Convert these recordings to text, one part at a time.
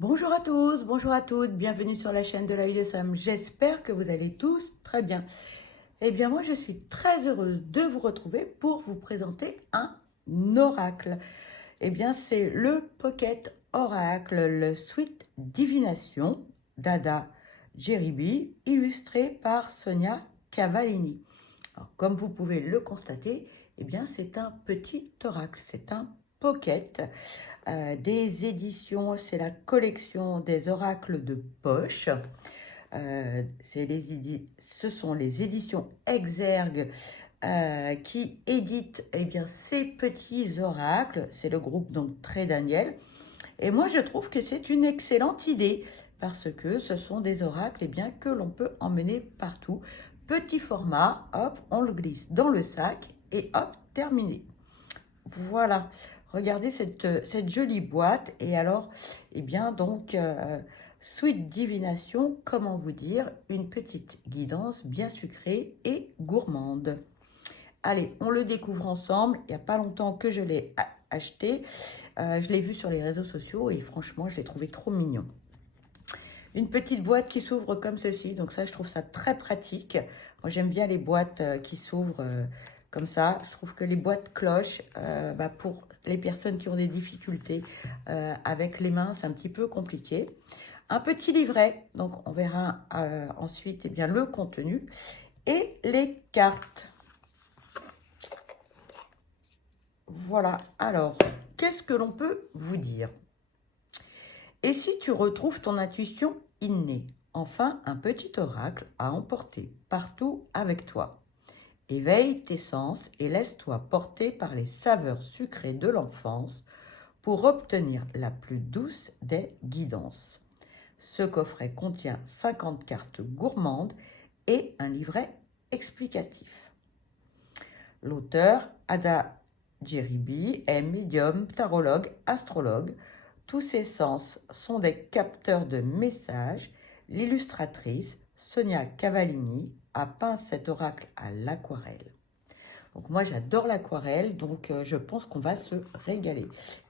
Bonjour à tous, bonjour à toutes, bienvenue sur la chaîne de l'œil de Sam. J'espère que vous allez tous très bien. Eh bien moi je suis très heureuse de vous retrouver pour vous présenter un oracle. Eh bien c'est le Pocket Oracle, le Sweet Divination d'Ada Jeribi, illustré par Sonia Cavallini. Alors, comme vous pouvez le constater, eh bien c'est un petit oracle, c'est un pocket des éditions, c'est la collection des oracles de poche. Ce sont les éditions Exergue qui éditent ces petits oracles. C'est le groupe donc Très Daniel. Et moi, je trouve que c'est une excellente idée parce que ce sont des oracles que l'on peut emmener partout. Petit format, hop, on le glisse dans le sac et hop, terminé. Voilà, regardez cette jolie boîte. Et alors, Sweet Divination, comment vous dire, une petite guidance bien sucrée et gourmande. Allez, on le découvre ensemble. Il n'y a pas longtemps que je l'ai acheté. Je l'ai vu sur les réseaux sociaux et franchement, je l'ai trouvé trop mignon. Une petite boîte qui s'ouvre comme ceci. Donc ça, je trouve ça très pratique. Moi, j'aime bien les boîtes qui s'ouvrent comme ça. Je trouve que les boîtes cloches, pour les personnes qui ont des difficultés avec les mains, c'est un petit peu compliqué. Un petit livret. Donc, on verra ensuite le contenu. Et les cartes. Voilà. Alors, qu'est-ce que l'on peut vous dire? Et si tu retrouves ton intuition innée, enfin un petit oracle à emporter partout avec toi. Éveille tes sens et laisse-toi porter par les saveurs sucrées de l'enfance pour obtenir la plus douce des guidances. Ce coffret contient 50 cartes gourmandes et un livret explicatif. L'auteur, Ada Jeribi, est médium, tarologue, astrologue. Tous ses sens sont des capteurs de messages. L'illustratrice, Sonia Cavallini, a peint cet oracle à l'aquarelle. Donc moi j'adore l'aquarelle, donc je pense qu'on va se régaler.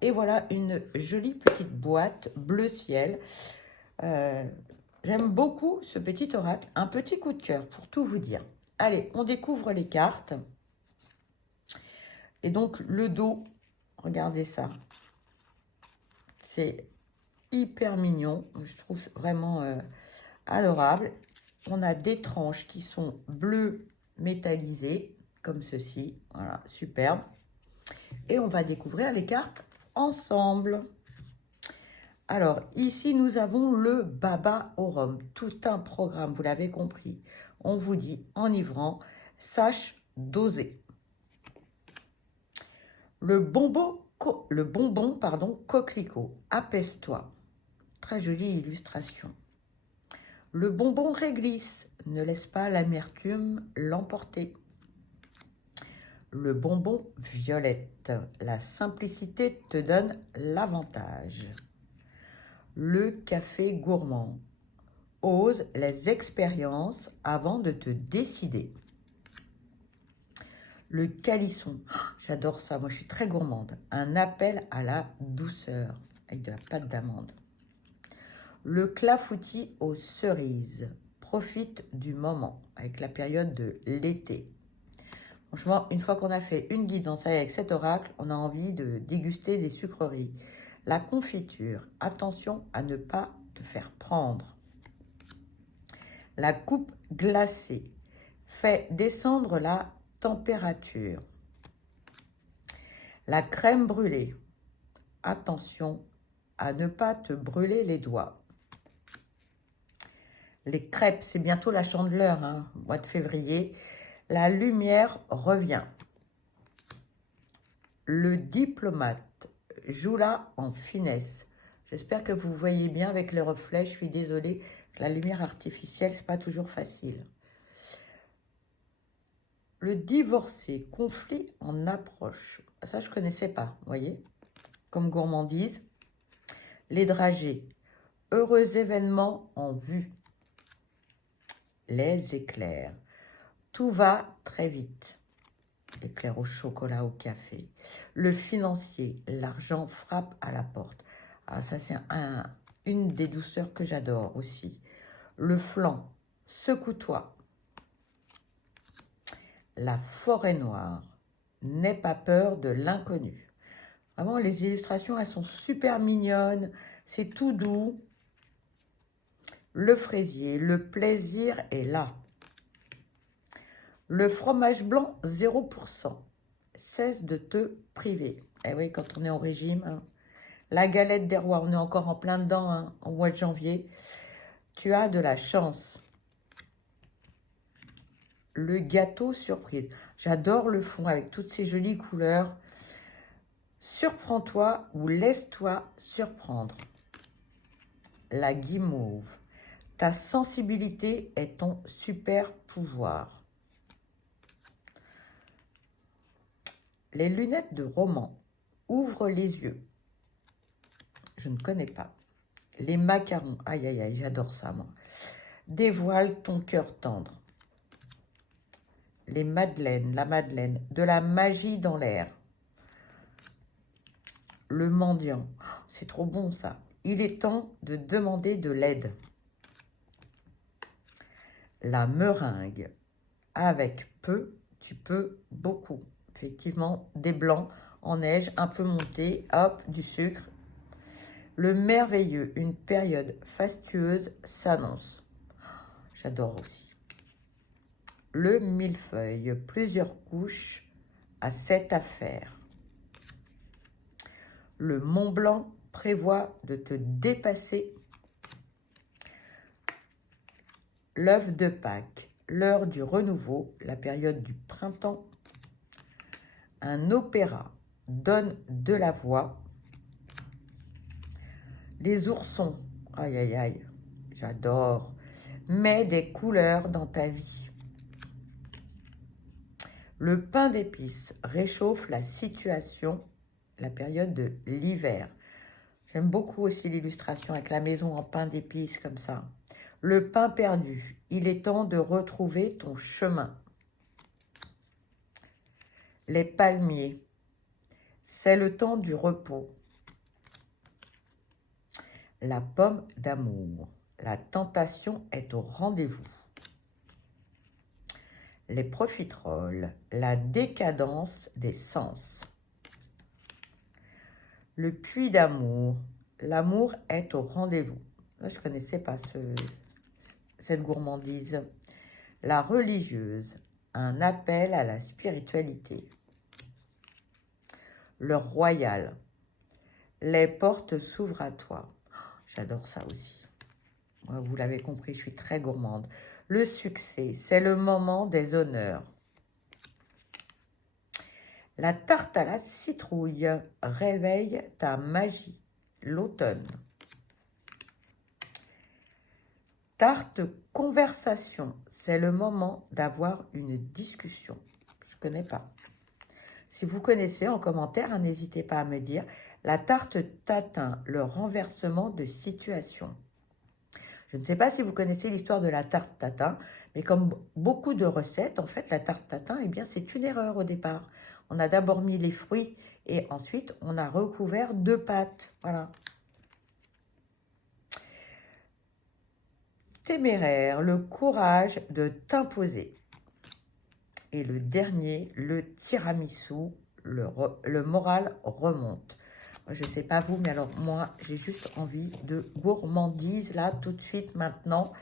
Et voilà une jolie petite boîte bleu ciel. J'aime beaucoup ce petit oracle, un petit coup de cœur pour tout vous dire. Allez, on découvre les cartes. Et donc le dos, regardez ça. C'est hyper mignon, je trouve vraiment adorable. On a des tranches qui sont bleues métallisées, comme ceci. Voilà, superbe. Et on va découvrir les cartes ensemble. Alors, ici, nous avons le Baba au rhum. Tout un programme, vous l'avez compris. On vous dit, enivrant, sache doser. Le bonbon, coquelicot, apaise-toi. Très jolie illustration. Le bonbon réglisse, ne laisse pas l'amertume l'emporter. Le bonbon violette, la simplicité te donne l'avantage. Le café gourmand, ose les expériences avant de te décider. Le calisson, j'adore ça, moi je suis très gourmande. Un appel à la douceur, avec de la pâte d'amande. Le clafoutis aux cerises, profite du moment, avec la période de l'été. Franchement, une fois qu'on a fait une guidance avec cet oracle, on a envie de déguster des sucreries. La confiture, attention à ne pas te faire prendre. La coupe glacée, fait descendre la température. La crème brûlée, attention à ne pas te brûler les doigts. Les crêpes, c'est bientôt la chandeleur, mois de février. La lumière revient. Le diplomate, joue-la en finesse. J'espère que vous voyez bien avec les reflets. Je suis désolée, la lumière artificielle, c'est pas toujours facile. Le divorcé, conflit en approche. Ça, je connaissais pas, vous voyez, comme gourmandise. Les dragées, heureux événement en vue. Les éclairs, tout va très vite. Éclair au chocolat, au café. Le financier, l'argent frappe à la porte. Ah, ça, c'est une des douceurs que j'adore aussi. Le flanc, secoue-toi. La forêt noire, n'aie pas peur de l'inconnu. Vraiment, les illustrations, elles sont super mignonnes. C'est tout doux. Le fraisier, le plaisir est là. Le fromage blanc, 0%. Cesse de te priver. Eh oui, quand on est en régime. Hein. La galette des rois, on est encore en plein dedans, hein, en mois de janvier. Tu as de la chance. Le gâteau surprise. J'adore le fond avec toutes ces jolies couleurs. Surprends-toi ou laisse-toi surprendre. La guimauve. Ta sensibilité est ton super pouvoir. Les lunettes de roman. Ouvre les yeux. Je ne connais pas. Les macarons. Aïe, aïe, aïe, j'adore ça, moi. Dévoile ton cœur tendre. Les madeleines, la madeleine. De la magie dans l'air. Le mendiant. C'est trop bon, ça. Il est temps de demander de l'aide. La meringue. Avec peu, tu peux beaucoup. Effectivement, des blancs en neige, un peu montés, hop, du sucre. Le merveilleux, une période fastueuse s'annonce. J'adore aussi. Le millefeuille, plusieurs couches à cette affaire. Le Mont Blanc prévoit de te dépasser. L'œuf de Pâques, l'heure du renouveau, la période du printemps. Un opéra donne de la voix. Les oursons, aïe aïe aïe, j'adore. Mets des couleurs dans ta vie. Le pain d'épices réchauffe la situation, la période de l'hiver. J'aime beaucoup aussi l'illustration avec la maison en pain d'épices comme ça. Le pain perdu, il est temps de retrouver ton chemin. Les palmiers, c'est le temps du repos. La pomme d'amour, la tentation est au rendez-vous. Les profiteroles, la décadence des sens. Le puits d'amour, l'amour est au rendez-vous. Je ne connaissais pas cette gourmandise. La religieuse, un appel à la spiritualité. Le royal, les portes s'ouvrent à toi. J'adore ça aussi. Moi, vous l'avez compris, je suis très gourmande. Le succès, c'est le moment des honneurs. La tarte à la citrouille, réveille ta magie. L'automne. Tarte conversation, c'est le moment d'avoir une discussion. Je ne connais pas. Si vous connaissez en commentaire, hein, n'hésitez pas à me dire. La tarte tatin, le renversement de situation. Je ne sais pas si vous connaissez l'histoire de la tarte tatin, mais comme beaucoup de recettes, en fait, la tarte tatin, eh bien, c'est une erreur au départ. On a d'abord mis les fruits et ensuite, on a recouvert de pâte. Voilà. Téméraire, le courage de t'imposer. Et le dernier, le tiramisu, le moral remonte. Je ne sais pas vous, mais alors moi, j'ai juste envie de gourmandise, là, tout de suite, maintenant.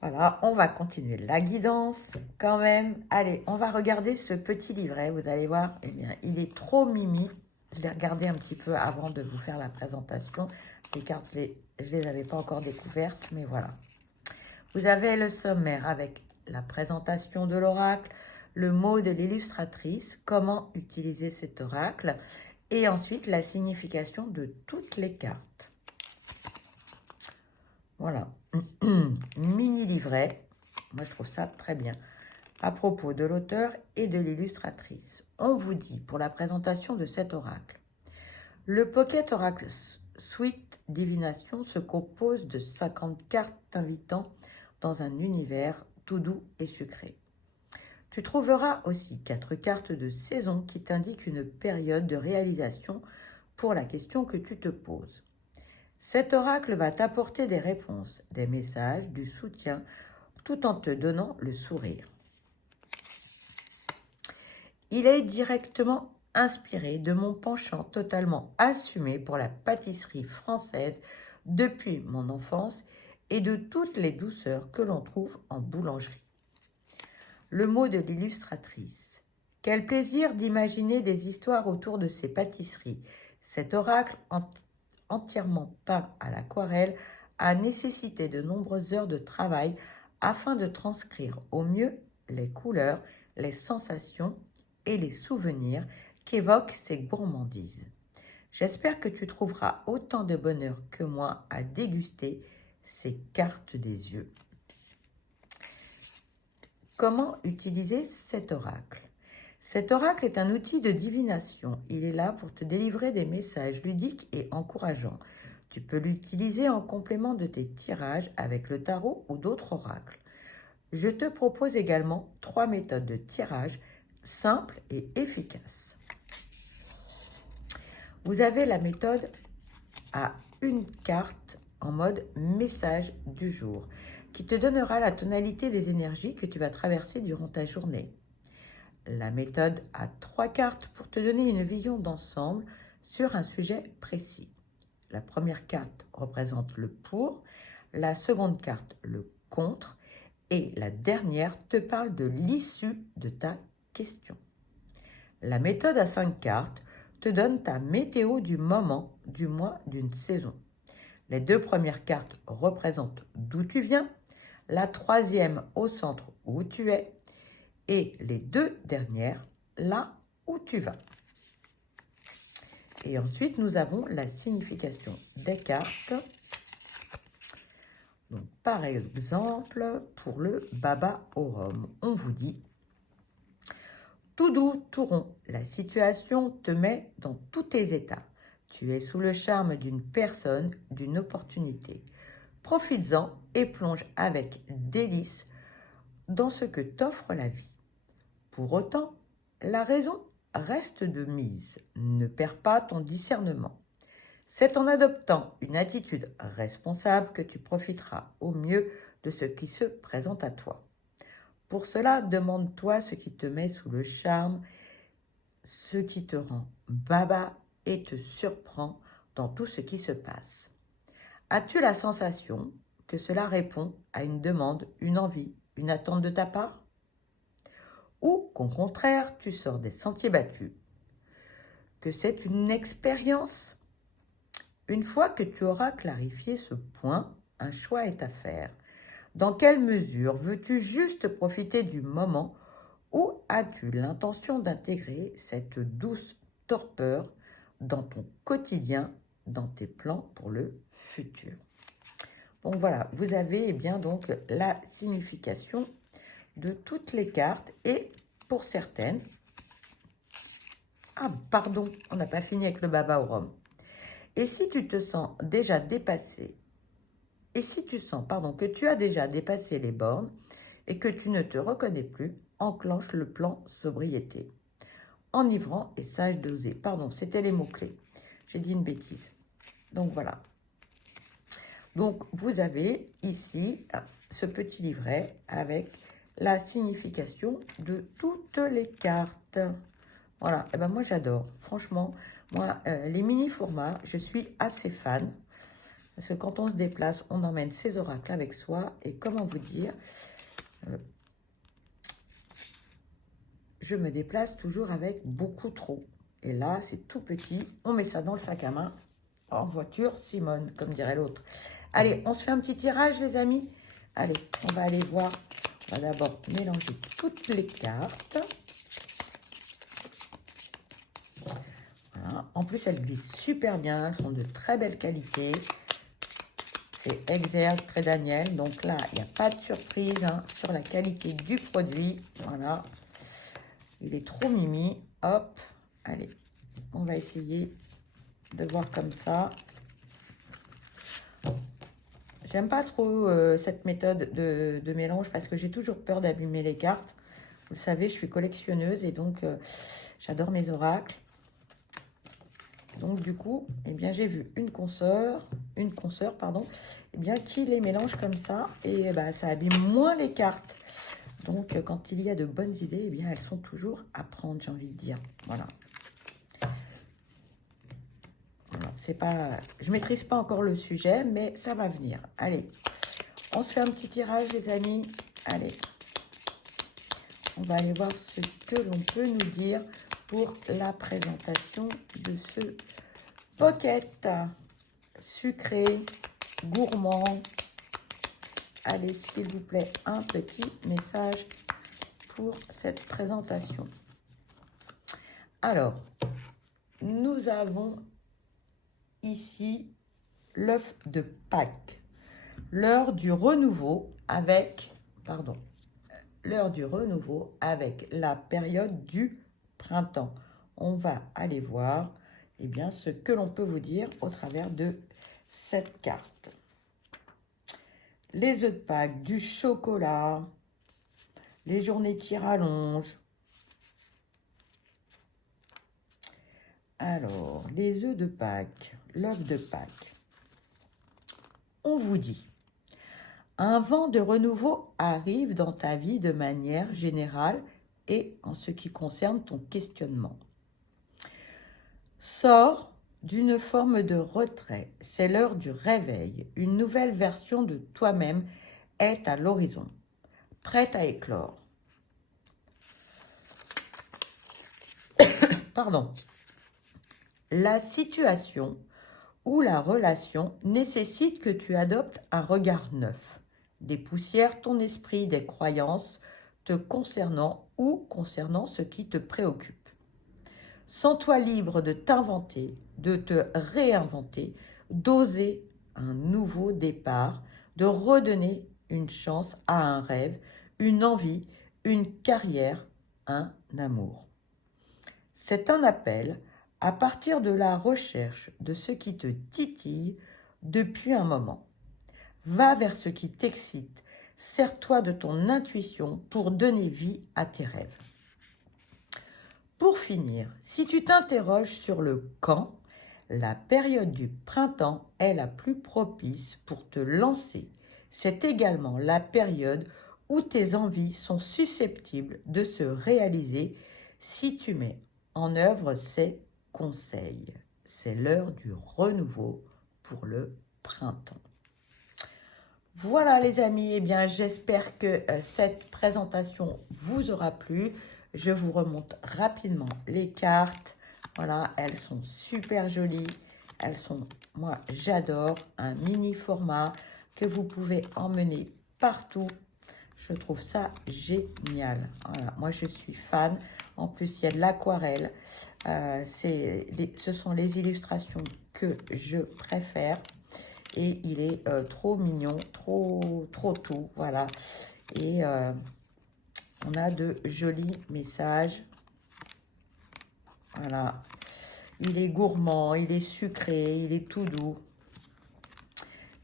Voilà, on va continuer la guidance, quand même. Allez, on va regarder ce petit livret, vous allez voir. Eh bien, il est trop mimi. Je l'ai regardé un petit peu avant de vous faire la présentation. Les cartes, je les avais pas encore découvertes, mais voilà. Vous avez le sommaire avec la présentation de l'oracle, le mot de l'illustratrice, comment utiliser cet oracle, et ensuite la signification de toutes les cartes. Voilà, mini livret, moi je trouve ça très bien. À propos de l'auteur et de l'illustratrice, on vous dit pour la présentation de cet oracle, le Pocket Oracle Suite Divination se compose de 50 cartes t'invitant dans un univers tout doux et sucré. Tu trouveras aussi 4 cartes de saison qui t'indiquent une période de réalisation pour la question que tu te poses. Cet oracle va t'apporter des réponses, des messages, du soutien, tout en te donnant le sourire. Il est directement inspiré de mon penchant totalement assumé pour la pâtisserie française depuis mon enfance et de toutes les douceurs que l'on trouve en boulangerie. Le mot de l'illustratrice. Quel plaisir d'imaginer des histoires autour de ces pâtisseries. Cet oracle entièrement peint à l'aquarelle a nécessité de nombreuses heures de travail afin de transcrire au mieux les couleurs, les sensations et les souvenirs qu'évoquent ces gourmandises. J'espère que tu trouveras autant de bonheur que moi à déguster ces cartes des yeux. Comment utiliser cet oracle? Cet oracle est un outil de divination. Il est là pour te délivrer des messages ludiques et encourageants. Tu peux l'utiliser en complément de tes tirages avec le tarot ou d'autres oracles. Je te propose également 3 méthodes de tirage simples et efficaces. Vous avez la méthode à une carte en mode message du jour qui te donnera la tonalité des énergies que tu vas traverser durant ta journée. La méthode à 3 cartes pour te donner une vision d'ensemble sur un sujet précis. La première carte représente le pour, la seconde carte le contre et la dernière te parle de l'issue de ta question. La méthode à 5 cartes te donne ta météo du moment, du mois, d'une saison. Les 2 premières cartes représentent d'où tu viens, la troisième au centre où tu es et les 2 dernières là où tu vas. Et ensuite, nous avons la signification des cartes. Donc, par exemple, pour le Baba au rhum, on vous dit « Tout doux, tout rond, la situation te met dans tous tes états. Tu es sous le charme d'une personne, d'une opportunité. Profites-en et plonge avec délice dans ce que t'offre la vie. Pour autant, la raison reste de mise. Ne perds pas ton discernement. C'est en adoptant une attitude responsable que tu profiteras au mieux de ce qui se présente à toi. Pour cela, demande-toi ce qui te met sous le charme, ce qui te rend baba et te surprend dans tout ce qui se passe. As-tu la sensation que cela répond à une demande, une envie, une attente de ta part? Ou qu'au contraire, tu sors des sentiers battus, que c'est une expérience? Une fois que tu auras clarifié ce point, un choix est à faire. Dans quelle mesure veux-tu juste profiter du moment ou as-tu l'intention d'intégrer cette douce torpeur dans ton quotidien, dans tes plans pour le futur? Donc voilà, vous avez bien donc la signification de toutes les cartes et pour certaines, ah pardon, on n'a pas fini avec le baba au rhum. Et si tu te sens déjà dépassé, et si tu sens que tu as déjà dépassé les bornes et que tu ne te reconnais plus, enclenche le plan sobriété. Enivrant et sage d'oser. Pardon, c'était les mots-clés. J'ai dit une bêtise. Donc voilà. Donc vous avez ici ce petit livret avec la signification de toutes les cartes. Voilà, et ben moi j'adore. Franchement, moi, les mini-formats, je suis assez fan. Parce que quand on se déplace, on emmène ses oracles avec soi. Et comment vous dire, je me déplace toujours avec beaucoup trop. Et là, c'est tout petit. On met ça dans le sac à main. En voiture, Simone, comme dirait l'autre. Allez, on se fait un petit tirage, les amis. Allez, on va aller voir. On va d'abord mélanger toutes les cartes. Voilà. En plus, elles glissent super bien. Elles sont de très belle qualité. C'est Exergue, Très Daniel. Donc là, il n'y a pas de surprise sur la qualité du produit. Voilà. Il est trop mimi. Hop. Allez, on va essayer de voir comme ça. J'aime pas trop cette méthode de mélange parce que j'ai toujours peur d'abîmer les cartes. Vous le savez, je suis collectionneuse et donc j'adore mes oracles. Donc du coup, eh bien, j'ai vu une consoeur, une consoeur, pardon, eh bien, qui les mélange comme ça. Et bah, ça abîme moins les cartes. Donc, quand il y a de bonnes idées, eh bien, elles sont toujours à prendre, j'ai envie de dire. Voilà. Voilà, c'est pas, je maîtrise pas encore le sujet, mais ça va venir. Allez, on se fait un petit tirage, les amis. Allez, on va aller voir ce que l'on peut nous dire pour la présentation de ce pocket sucré, gourmand. Allez, s'il vous plaît, un petit message pour cette présentation. Alors, nous avons ici l'œuf de Pâques, l'heure du renouveau avec, l'heure du renouveau avec la période du printemps. On va aller voir eh bien, ce que l'on peut vous dire au travers de cette carte. Les œufs de Pâques, du chocolat, les journées qui rallongent. Alors, les œufs de Pâques, l'œuf de Pâques. On vous dit, un vent de renouveau arrive dans ta vie de manière générale et en ce qui concerne ton questionnement. Sors d'une forme de retrait, c'est l'heure du réveil. Une nouvelle version de toi-même est à l'horizon, prête à éclore. Pardon. La situation ou la relation nécessite que tu adoptes un regard neuf, dépoussière ton esprit des croyances te concernant ou concernant ce qui te préoccupe. Sens-toi libre de t'inventer, de te réinventer, d'oser un nouveau départ, de redonner une chance à un rêve, une envie, une carrière, un amour. C'est un appel à partir de la recherche de ce qui te titille depuis un moment. Va vers ce qui t'excite, sers-toi de ton intuition pour donner vie à tes rêves. Pour finir, si tu t'interroges sur le quand, la période du printemps est la plus propice pour te lancer. C'est également la période où tes envies sont susceptibles de se réaliser si tu mets en œuvre ces conseils. C'est l'heure du renouveau pour le printemps. Voilà les amis, eh bien j'espère que cette présentation vous aura plu. Je vous remonte rapidement les cartes. Voilà, elles sont super jolies. Elles sont, moi j'adore, un mini format que vous pouvez emmener partout. Je trouve ça génial. Voilà, moi je suis fan. En plus, il y a de l'aquarelle. Ce sont les illustrations que je préfère. Et il est trop mignon, trop tout, voilà. Et on a de jolis messages. Voilà. Il est gourmand, il est sucré, il est tout doux.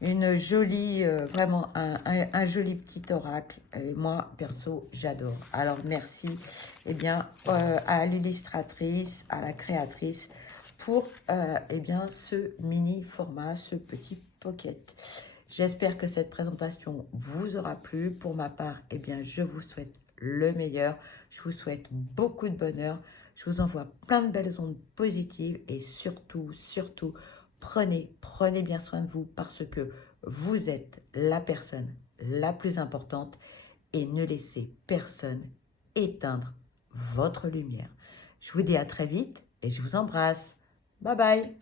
Une jolie, vraiment un joli petit oracle. Et moi, perso, j'adore. Alors, merci eh bien, à l'illustratrice, à la créatrice pour eh bien, ce mini format, ce petit pocket. J'espère que cette présentation vous aura plu. Pour ma part, eh bien, je vous souhaite le meilleur. Je vous souhaite beaucoup de bonheur. Je vous envoie plein de belles ondes positives et surtout, prenez bien soin de vous parce que vous êtes la personne la plus importante et ne laissez personne éteindre votre lumière. Je vous dis à très vite et je vous embrasse. Bye bye.